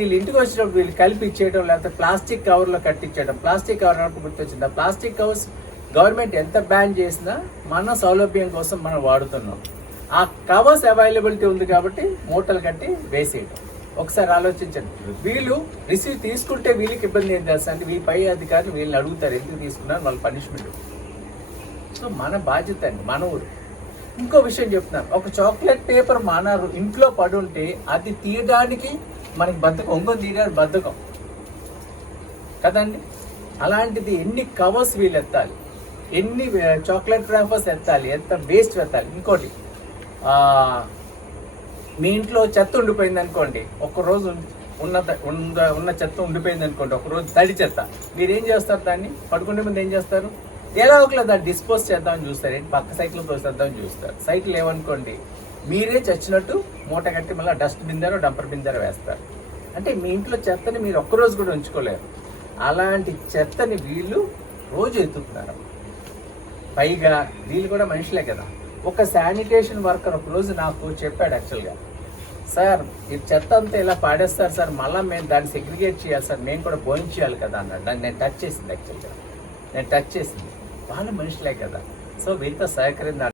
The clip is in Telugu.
వీళ్ళు ఇంటికి వచ్చినప్పుడు వీళ్ళు కలిపి ఇచ్చేయడం, లేకపోతే ప్లాస్టిక్ కవర్లో కట్టించడం. ప్లాస్టిక్ కవర్ అన్నప్పుడు గుర్తొచ్చింది, ఆ ప్లాస్టిక్ కవర్స్ గవర్నమెంట్ ఎంత బ్యాన్ చేసినా మన సౌలభ్యం కోసం మనం వాడుతున్నాం. ఆ కవర్స్ అవైలబిలిటీ ఉంది కాబట్టి మూటలు కట్టి వేసేయడం. ఒకసారి ఆలోచించండి. వీళ్ళు రిసీవ్ తీసుకుంటే వీళ్ళకి ఇబ్బంది ఏం తెలుసా అంటే, వీళ్ళ పై అధికారులు వీళ్ళని అడుగుతారు ఎందుకు తీసుకున్నారు, వాళ్ళ పనిష్మెంట్. సో మన బాధ్యత అండి, మన ఊరు. ఇంకో విషయం చెప్తున్నాను, ఒక చాక్లెట్ పేపర్ మన ఇంట్లో పడుంటే అది తీయడానికి మనకి బద్ధకం, ఇంకొని తీయడానికి బద్ధకం కదండి. అలాంటిది ఎన్ని కవర్స్ వీళ్ళు ఎత్తాలి, ఎన్ని చాక్లెట్ ర్యాపర్స్ ఎత్తాలి, ఎంత వేస్ట్ ఎత్తాలి. ఇంకోటి, మీ ఇంట్లో చెత్త ఉండిపోయింది అనుకోండి, ఒక్కరోజు ఉన్న చెత్త ఉండిపోయింది అనుకోండి, ఒకరోజు తడి చెత్త, మీరేం చేస్తారు? దాన్ని పడుకునే ముందు ఏం చేస్తారు? ఎలా ఒకలా దాన్ని డిస్పోజ్ చేద్దామని చూస్తారు, ఏంటి పక్క సైకిల్ తోసేద్దామని చూస్తారు. సైకిల్ ఏమనుకోండి, మీరే చచ్చినట్టు మూట కట్టి మళ్ళీ డస్ట్ బిందెరో డంపర్ బిందెరో వేస్తారు. అంటే మీ ఇంట్లో చెత్తని మీరు ఒక్కరోజు కూడా ఉంచుకోలేరు. అలాంటి చెత్తని వీళ్ళు రోజు ఎత్తుతున్నారు. పైగా వీళ్ళు కూడా మనుషులే కదా. ఒక శానిటేషన్ వర్కర్ ఒకరోజు నాకు చెప్పాడు, యాక్చువల్గా సార్ ఈ చెత్త అంతా ఇలా పాడేస్తారు సార్, మళ్ళీ మేము దాన్ని సెగ్రిగేట్ చేయాలి సార్, మేము కూడా భోజనం చేయాలి కదా అన్నాడు. దాన్ని నేను టచ్ చేసింది, యాక్చువల్గా నేను టచ్ చేసింది. వాళ్ళ మనుషులే కదా. సో వీళ్ళతో సహకరింది.